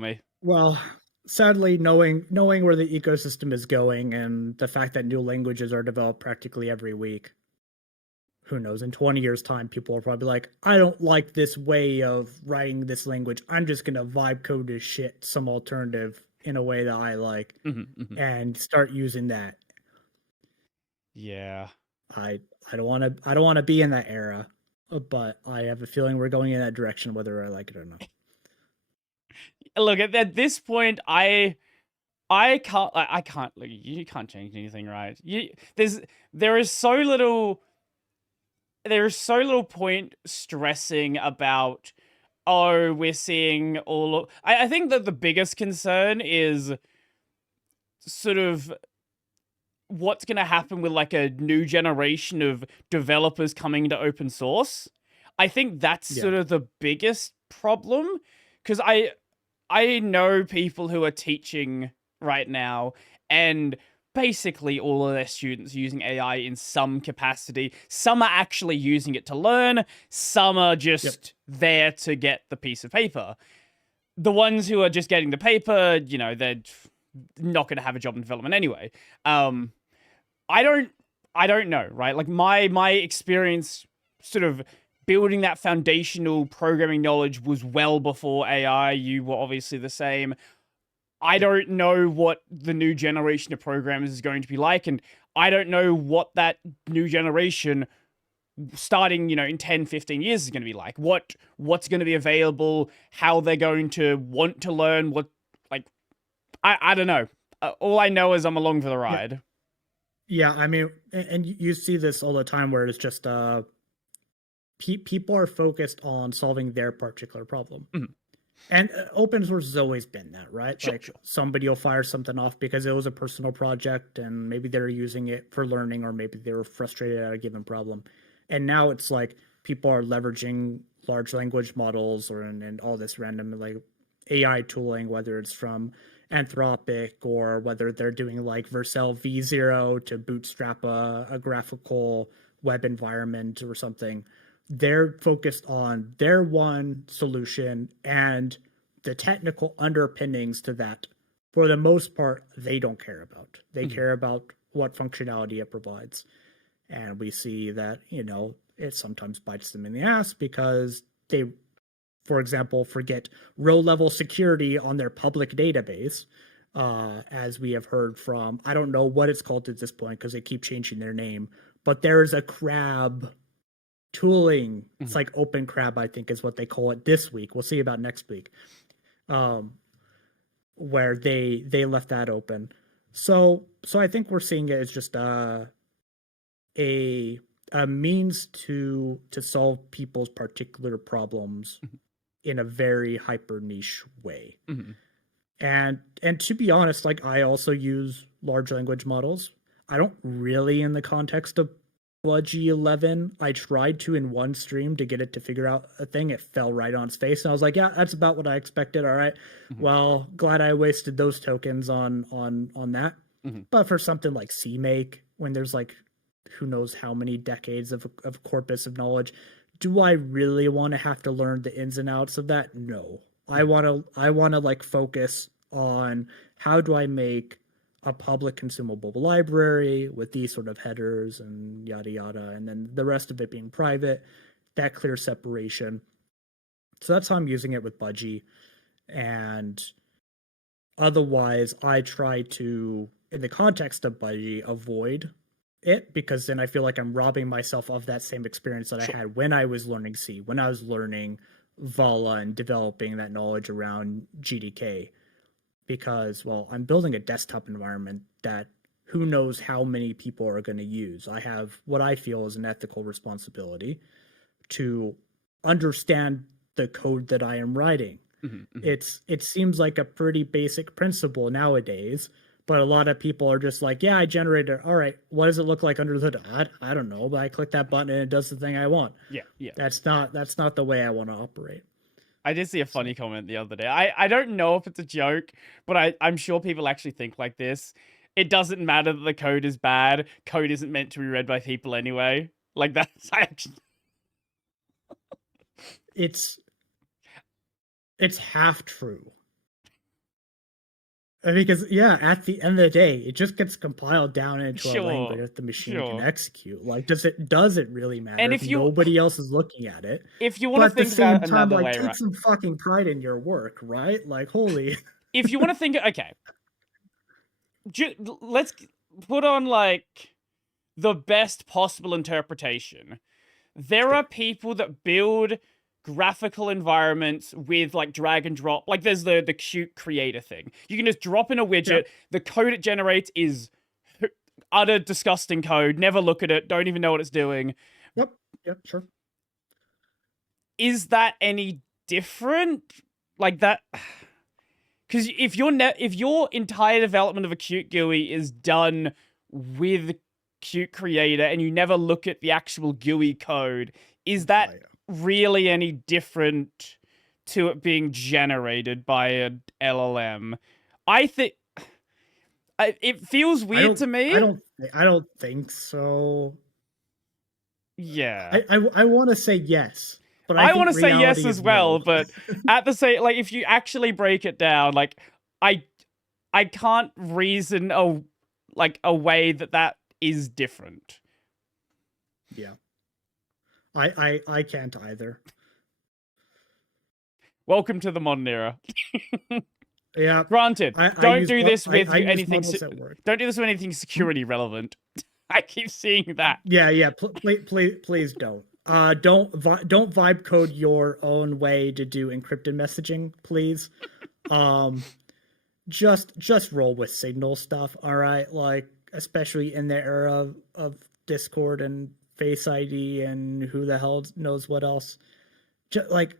me. Well, sadly, knowing where the ecosystem is going and the fact that new languages are developed practically every week, who knows? In 20 years' time, people will probably be like, I don't like this way of writing this language. I'm just gonna vibe code this shit some alternative in a way that I like and start using that. Yeah. I I don't wanna be in that era, but I have a feeling we're going in that direction, whether I like it or not. Look, at this point, I can't, like, you can't change anything, right? There is so little there is so little point stressing about, oh, we're seeing all of, I think that the biggest concern is sort of what's going to happen with like a new generation of developers coming to open source. I think that's sort of the biggest problem, because I know people who are teaching right now, and basically all of their students using AI in some capacity. Some are actually using it to learn, some are just there to get the piece of paper. The ones who are just getting the paper, you know, they're not going to have a job in development anyway. I don't know, right? Like my experience sort of building that foundational programming knowledge was well before AI. You were obviously the same. I don't know what the new generation of programmers is going to be like, and I don't know what that new generation starting, you know, in 10, 15 years is going to be like. What's going to be available, how they're going to want to learn, what, like, I don't know. All I know is I'm along for the ride. Yeah, I mean, and you see this all the time where it's just people are focused on solving their particular problem. And open source has always been that, right? Sure, like sure. somebody will fire something off because it was a personal project and maybe they're using it for learning, or maybe they were frustrated at a given problem. And now it's like people are leveraging large language models and all this random like AI tooling, whether it's from Anthropic or whether they're doing like Vercel V0 to bootstrap a graphical web environment or something. They're focused on their one solution, and the technical underpinnings to that, for the most part, they don't care about. They care about what functionality it provides. And we see that, you know, it sometimes bites them in the ass because they, for example, forget row level security on their public database. As we have heard from, I don't know what it's called at this point because they keep changing their name, but there's a crab tooling. It's like Open Crab, I think is what they call it this week. We'll see about next week. Where they left that open. So I think we're seeing it as just a means to solve people's particular problems in a very hyper niche way. And to be honest, like I also use large language models. I don't really in the context of Budgie 11. I tried to in one stream to get it to figure out a thing. It fell right on its face, and I was like, "Yeah, that's about what I expected." All right, well, glad I wasted those tokens on that. But for something like CMake, when there's like who knows how many decades of corpus of knowledge, do I really want to have to learn the ins and outs of that? No, I want to like focus on how do I make a public consumable library with these sort of headers and yada yada, and then the rest of it being private, that clear separation. So that's how I'm using it with Budgie. And otherwise, I try to, in the context of Budgie, avoid it, because then I feel like I'm robbing myself of that same experience that I had when I was learning C, when I was learning Vala and developing that knowledge around GDK. Because, well, I'm building a desktop environment that who knows how many people are going to use. I have what I feel is an ethical responsibility to understand the code that I am writing. It seems like a pretty basic principle nowadays, but a lot of people are just like, yeah, I generated it. All right, what does it look like under the hood? I don't know, but I click that button and it does the thing I want. Yeah. That's not the way I want to operate. I did see a funny comment the other day. I don't know if it's a joke, but I'm sure people actually think like this. It doesn't matter that the code is bad. Code isn't meant to be read by people anyway. Like that's actually... It's half true. Because yeah, at the end of the day, it just gets compiled down into a language Sure, that the machine can sure. execute. Like, does it really matter And if nobody else is looking at it? if you want But to at the think about same time, another like, way, take right? some fucking pride in your work, right? Like, holy. If you want to think, okay, let's put on like the best possible interpretation. There are people that build graphical environments with like drag and drop. Like there's the Qt creator thing. You can just drop in a widget. Yep. The code it generates is utter disgusting code. Never look at it. Don't even know what it's doing. Yep. Yep. Sure. Is that any different? Like that? Because if your entire development of a Qt GUI is done with Qt Creator and you never look at the actual GUI code, is that really any different to it being generated by an LLM? I think it feels weird to me. I don't think so. Yeah. I want to say yes. But I want to say yes as well, no. but at the same, like, if you actually break it down, like, I can't reason a way that is different. Yeah, I can't either. Welcome to the modern era. Yeah. Granted, don't do this with anything. Don't do this with anything security relevant. I keep seeing that. Yeah. Please don't. Don't vibe code your own way to do encrypted messaging, please. Just roll with Signal stuff, all right? Like, especially in the era of Discord and Face ID and who the hell knows what else. Just like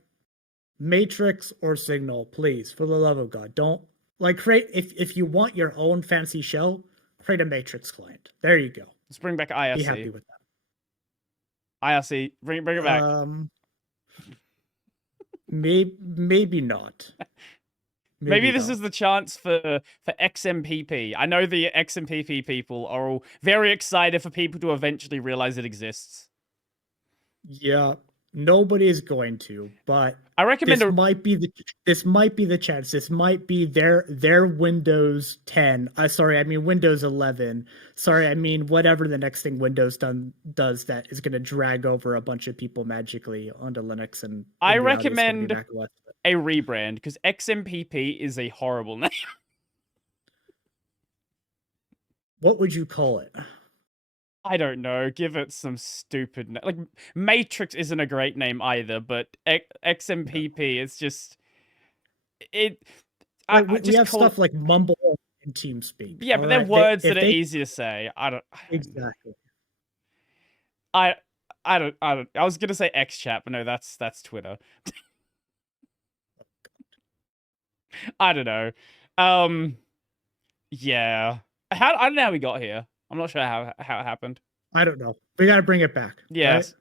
Matrix or Signal, please, for the love of God, don't like create. If you want your own fancy shell, create a Matrix client. There you go. Let's bring back IRC. Be happy with that. IRC, bring it back. Maybe not. Maybe this is the chance for XMPP. I know the XMPP people are all very excited for people to eventually realize it exists. Yeah, nobody's going to, but I recommend this might be the chance. This might be their Windows 10. Sorry, I mean Windows 11. Sorry, I mean whatever the next thing Windows does that is going to drag over a bunch of people magically onto Linux and I recommend a rebrand because XMPP is a horrible name. What would you call it? I don't know. Give it some stupid like Matrix isn't a great name either, but XMPP it's just it. We have stuff like Mumble and TeamSpeak. Yeah, but they're words that are easy to say. I don't exactly. I don't. I was gonna say XChat, but no, that's Twitter. I don't know. Yeah. I don't know how we got here. I'm not sure how it happened. I don't know. We gotta bring it back. Yes. Right?